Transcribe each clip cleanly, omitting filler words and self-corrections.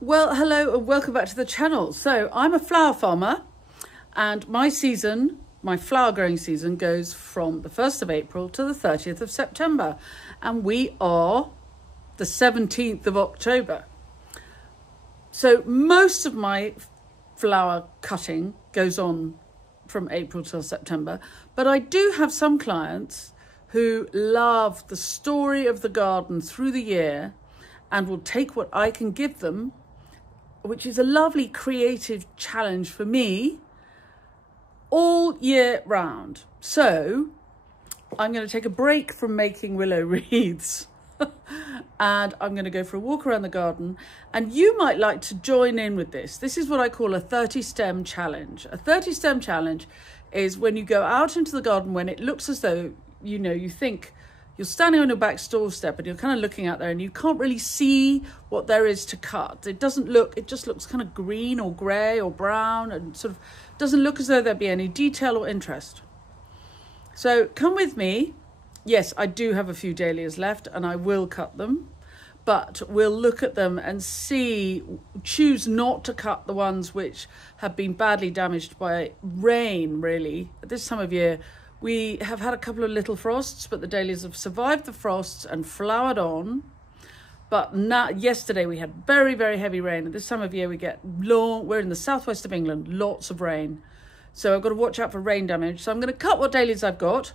Well, hello and welcome back to the channel. So I'm a flower farmer and my flower growing season goes from the 1st of April to the 30th of September. And we are the 17th of October. So most of my flower cutting goes on from April till September. But I do have some clients who love the story of the garden through the year and will take what I can give them, which is a lovely creative challenge for me all year round. So I'm going to take a break from making willow wreaths and I'm going to go for a walk around the garden. And you might like to join in with this. This is what I call a 30 stem challenge. A 30 stem challenge is when you go out into the garden when it looks as though, you think you're standing on your back doorstep and you're kind of looking out there and you can't really see what there is to cut. It just looks kind of green or grey or brown and sort of doesn't look as though there'd be any detail or interest. So come with me. Yes, I do have a few dahlias left and I will cut them, but we'll look at them and choose not to cut the ones which have been badly damaged by rain, really. At this time of year, we have had a couple of little frosts, but the dahlias have survived the frosts and flowered on. But yesterday we had very, very heavy rain. At this time of year we're in the southwest of England, lots of rain. So I've got to watch out for rain damage. So I'm going to cut what dahlias I've got.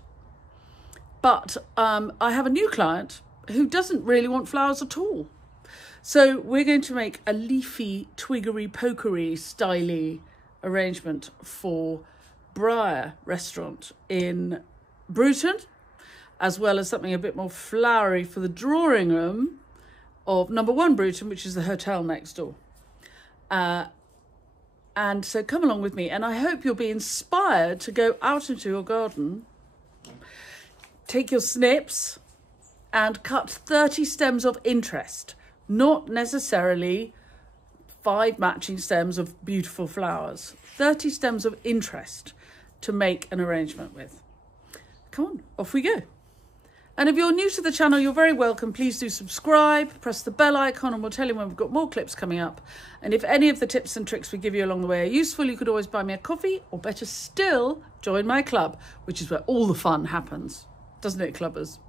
But I have a new client who doesn't really want flowers at all. So we're going to make a leafy, twiggery, pokery, styly arrangement for Briar restaurant in Bruton, as well as something a bit more flowery for the drawing room of number 1 Bruton, which is the hotel next door. And so come along with me and I hope you'll be inspired to go out into your garden, take your snips and cut 30 stems of interest, not necessarily 5 matching stems of beautiful flowers, 30 stems of interest to make an arrangement with. Come on, off we go. And if you're new to the channel, you're very welcome. Please do subscribe, press the bell icon and we'll tell you when we've got more clips coming up. And if any of the tips and tricks we give you along the way are useful, you could always buy me a coffee or better still, join my club, which is where all the fun happens. Doesn't it, clubbers?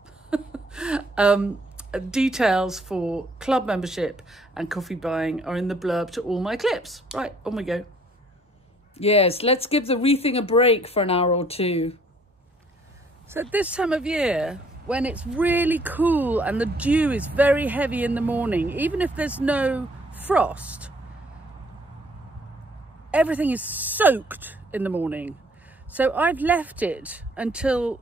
Details for club membership and coffee buying are in the blurb to all my clips. Right, on we go. Yes, let's give the wreathing a break for an hour or two. So at this time of year, when it's really cool and the dew is very heavy in the morning, even if there's no frost, everything is soaked in the morning. So I've left it until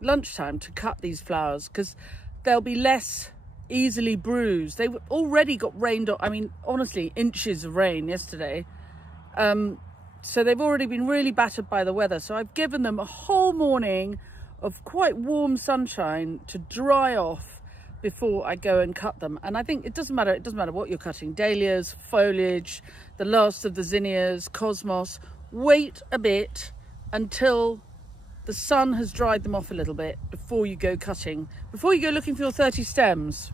lunchtime to cut these flowers because they'll be less easily bruised. They already got rained on, I mean, honestly, inches of rain yesterday. So they've already been really battered by the weather. So I've given them a whole morning of quite warm sunshine to dry off before I go and cut them. And I think it doesn't matter what you're cutting, dahlias, foliage, the last of the zinnias, cosmos, wait a bit until the sun has dried them off a little bit before you go cutting, before you go looking for your 30 stems.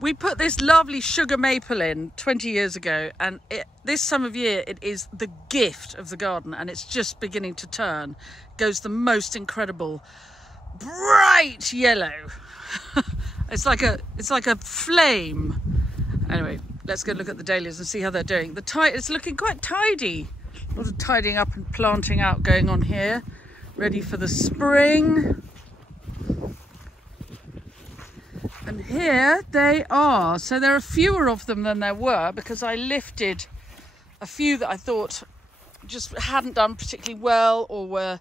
We put this lovely sugar maple in 20 years ago and this time of year it is the gift of the garden and it's just beginning to turn. Goes the most incredible bright yellow. It's like a flame. Anyway, let's go look at the dahlias and see how they're doing. It's looking quite tidy. A lot of tidying up and planting out going on here. Ready for the spring. And here they are. So there are fewer of them than there were because I lifted a few that I thought just hadn't done particularly well or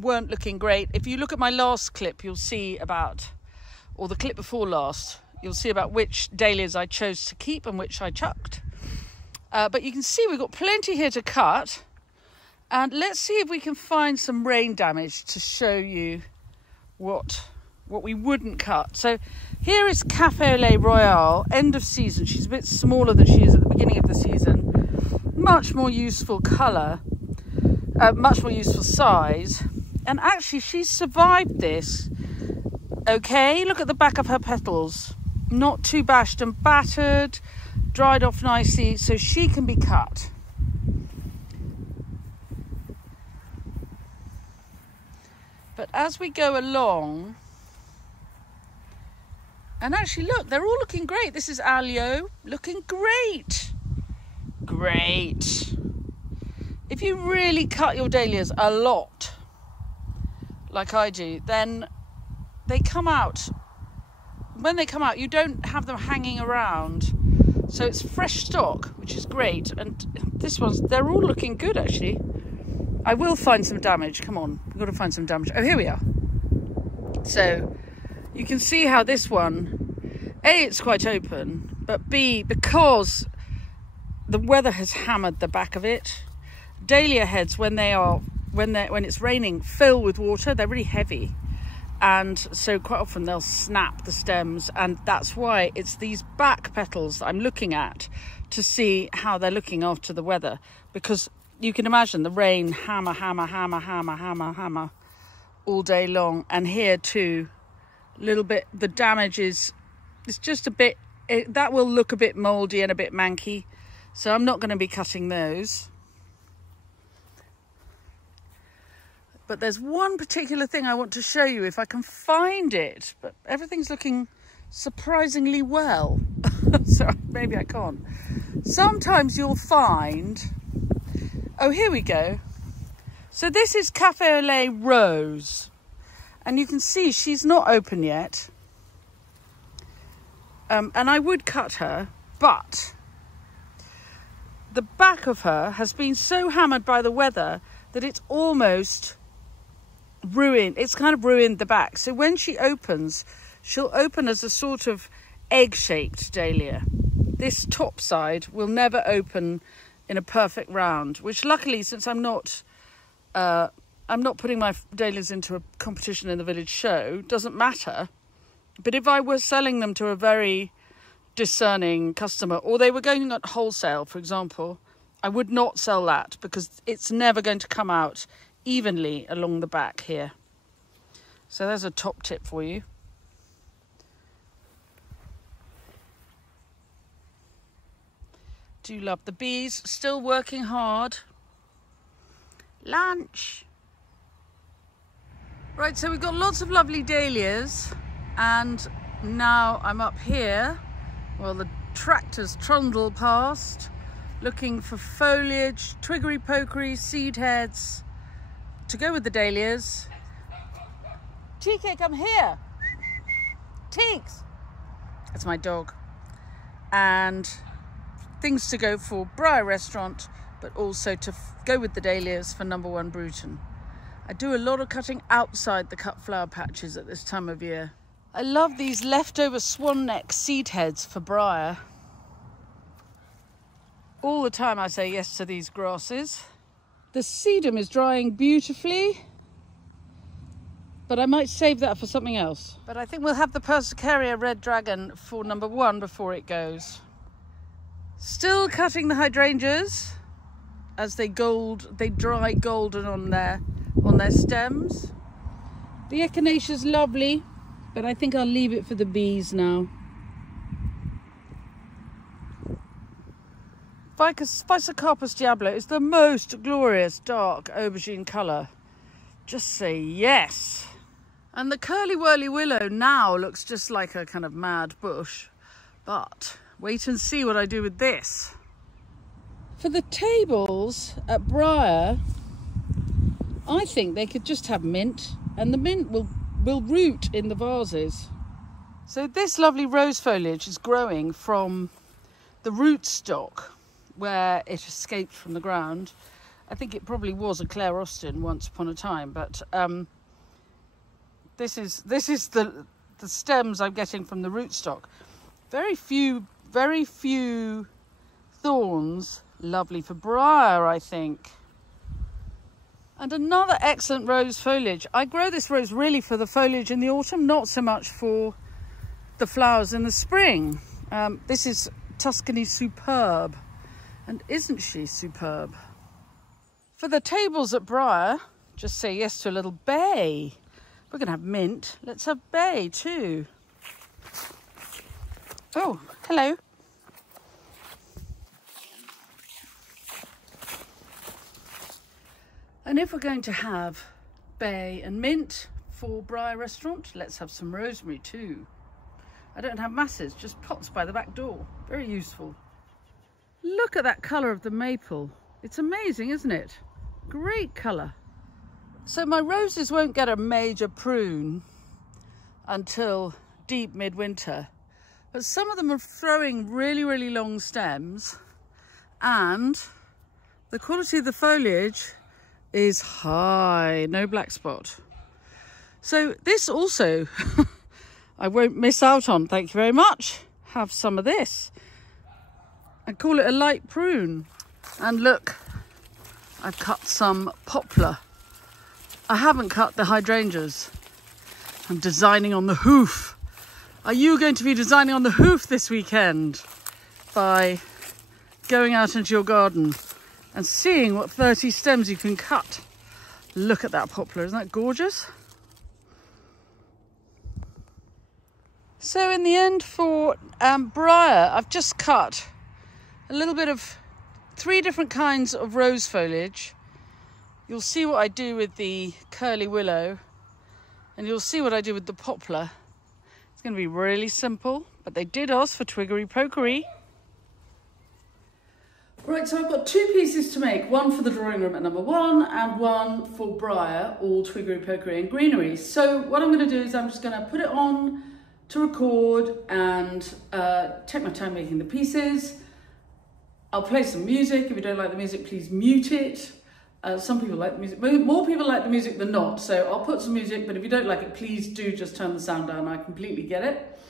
weren't looking great. If you look at my last clip, you'll see or the clip before last, you'll see about which dahlias I chose to keep and which I chucked. But you can see we've got plenty here to cut. And let's see if we can find some rain damage to show you what we wouldn't cut. So here is Café au lait Royale, end of season. She's a bit smaller than she is at the beginning of the season. Much more useful colour, much more useful size. And actually she's survived this. Okay, look at the back of her petals. Not too bashed and battered. dried off nicely, so she can be cut. But as we go along, and actually look, they're all looking great. This is Alio, looking great. Great. If you really cut your dahlias a lot, like I do, then they come out. When they come out, you don't have them hanging around. So it's fresh stock, which is great. And this one's, they're all looking good, actually. I will find some damage. Come on, we've got to find some damage. Oh, here we are. So you can see how this one, A, it's quite open, but B, because the weather has hammered the back of it. Dahlia heads, when it's raining, fill with water. They're really heavy, and so quite often they'll snap the stems, and that's why it's these back petals that I'm looking at to see how they're looking after the weather, because you can imagine the rain hammer all day long. And here too, a little bit, the damage is, it's just a bit, that will look a bit mouldy and a bit manky. So I'm not going to be cutting those. But there's one particular thing I want to show you if I can find it. But everything's looking surprisingly well. So maybe I can't. Sometimes you'll find... Oh, here we go. So this is Cafe au lait Rose. And you can see she's not open yet. And I would cut her, but the back of her has been so hammered by the weather that it's almost ruined. It's kind of ruined the back. So when she opens, she'll open as a sort of egg-shaped dahlia. This top side will never open in a perfect round, which luckily, since I'm not putting my dahlias into a competition in the village show, doesn't matter. But if I were selling them to a very discerning customer, or they were going at wholesale, for example, I would not sell that, because it's never going to come out evenly along the back here. So there's a top tip for you. Do love the bees, still working hard. Lunch. Right, so we've got lots of lovely dahlias, and now I'm up here. Well, the tractors trundle past, looking for foliage, twiggery pokery, seed heads to go with the dahlias. TK, come here. Teeks. That's my dog. And things to go for Briar Restaurant, but also to go with the dahlias for number 1 Bruton. I do a lot of cutting outside the cut flower patches at this time of year. I love these leftover swan neck seed heads for Briar. All the time I say yes to these grasses. The sedum is drying beautifully, but I might save that for something else. But I think we'll have the Persicaria Red Dragon for number 1 before it goes. Still cutting the hydrangeas as they dry golden on their stems. The echinacea's lovely, but I think I'll leave it for the bees now. Physocarpus Diablo is the most glorious dark aubergine colour. Just say yes. And the curly whirly willow now looks just like a kind of mad bush, but wait and see what I do with this. For the tables at Briar, I think they could just have mint, and the mint will root in the vases. So this lovely rose foliage is growing from the rootstock where it escaped from the ground. I think it probably was a Claire Austin once upon a time, but this is the stems I'm getting from the rootstock. Very few thorns. Lovely for Briar, I think. And another excellent rose foliage. I grow this rose really for the foliage in the autumn, not so much for the flowers in the spring. This is Tuscany Superb, and isn't she superb? For the tables at Briar, just say yes to a little bay. We're going to have mint. Let's have bay too. Oh, hello. And if we're going to have bay and mint for Briar restaurant, let's have some rosemary too. I don't have masses, just pots by the back door. Very useful. Look at that colour of the maple. It's amazing, isn't it? Great colour. So my roses won't get a major prune until deep midwinter, but some of them are throwing really, really long stems, and the quality of the foliage is high, no black spot. So this also I won't miss out on, thank you very much. Have some of this. I call it a light prune. And look, I've cut some poplar. I haven't cut the hydrangeas. I'm designing on the hoof. Are you going to be designing on the hoof this weekend by going out into your garden and seeing what 30 stems you can cut? Look at that poplar, isn't that gorgeous? So in the end for briar, I've just cut a little bit of 3 different kinds of rose foliage. You'll see what I do with the curly willow, and you'll see what I do with the poplar. It's going to be really simple, but they did ask for twiggery pokery. Right, so I've got 2 pieces to make, one for the drawing room at number 1 and one for briar, all twiggery pokery and greenery. So what I'm going to do is I'm just going to put it on to record and take my time making the pieces. I'll play some music. If you don't like the music, please mute it. Some people like the music, more people like the music than not, so I'll put some music, but if you don't like it, please do just turn the sound down. I completely get it.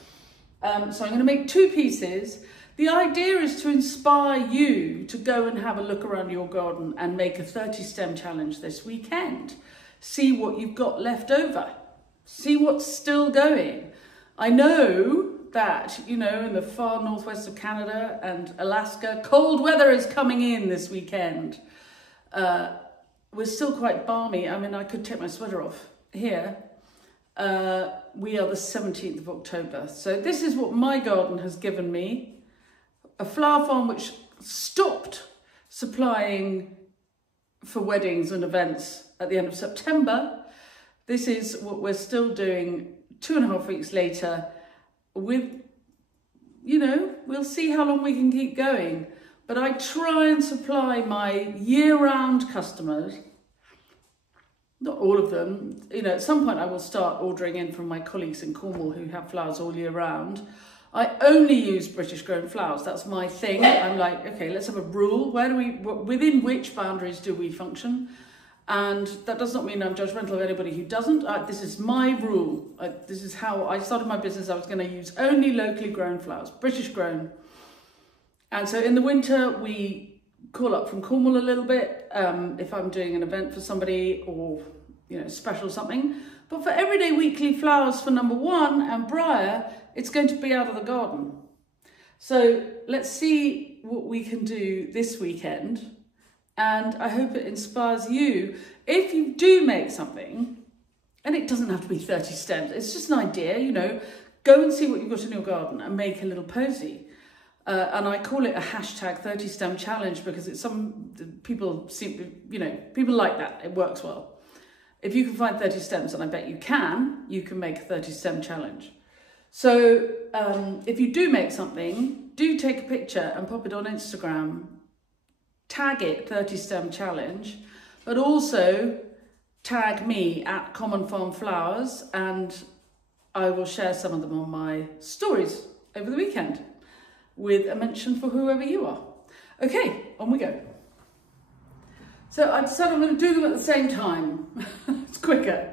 So I'm going to make 2 pieces. The idea is to inspire you to go and have a look around your garden and make a 30 stem challenge this weekend. See what you've got left over. See what's still going. I know that, you know, in the far northwest of Canada and Alaska, cold weather is coming in this weekend. We're still quite balmy. I mean, I could take my sweater off here. We are the 17th of October. So this is what my garden has given me. A flower farm which stopped supplying for weddings and events at the end of September. This is what we're still doing 2.5 weeks later with, you know, we'll see how long we can keep going. But I try and supply my year-round customers, not all of them, you know, at some point I will start ordering in from my colleagues in Cornwall who have flowers all year round. I only use British grown flowers, that's my thing. I'm like, okay, let's have a rule. Within which boundaries do we function? And that does not mean I'm judgmental of anybody who doesn't. This is my rule. This is how I started my business. I was going to use only locally grown flowers, British grown. And so in the winter, we call up from Cornwall a little bit if I'm doing an event for somebody or, you know, special something. But for everyday weekly flowers for number 1 and briar, it's going to be out of the garden. So let's see what we can do this weekend. And I hope it inspires you. If you do make something, and it doesn't have to be 30 stems, it's just an idea, you know, go and see what you've got in your garden and make a little posy. And I call it a hashtag 30 stem challenge because it's people seem, you know, people like that. It works well. If you can find 30 stems, and I bet you can make a 30 stem challenge. So if you do make something, do take a picture and pop it on Instagram. Tag it 30 stem challenge, but also tag me at Common Farm Flowers, and I will share some of them on my stories over the weekend with a mention for whoever you are. Okay, on we go. So I decided I'm going to do them at the same time. It's quicker.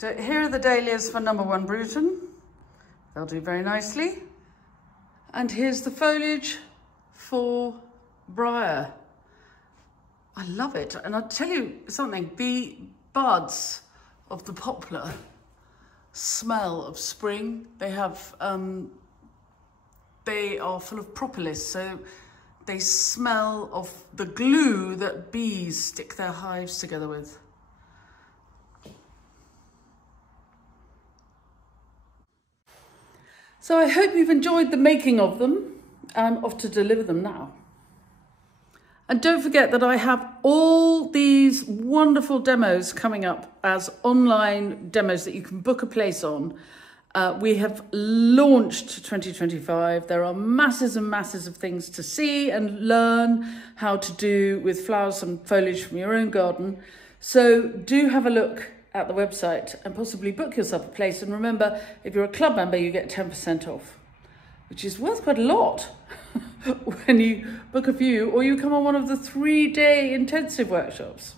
So here are the dahlias for number 1 Bruton. They'll do very nicely. And here's the foliage for Briar. I love it. And I'll tell you something, the buds of the poplar smell of spring. They have, they are full of propolis, so they smell of the glue that bees stick their hives together with. So I hope you've enjoyed the making of them. I'm off to deliver them now. And don't forget that I have all these wonderful demos coming up as online demos that you can book a place on. We have launched 2025. There are masses and masses of things to see and learn how to do with flowers and foliage from your own garden. So do have a look at the website and possibly book yourself a place. And remember, if you're a club member, you get 10% off, which is worth quite a lot when you book a few, or you come on one of the 3-day intensive workshops.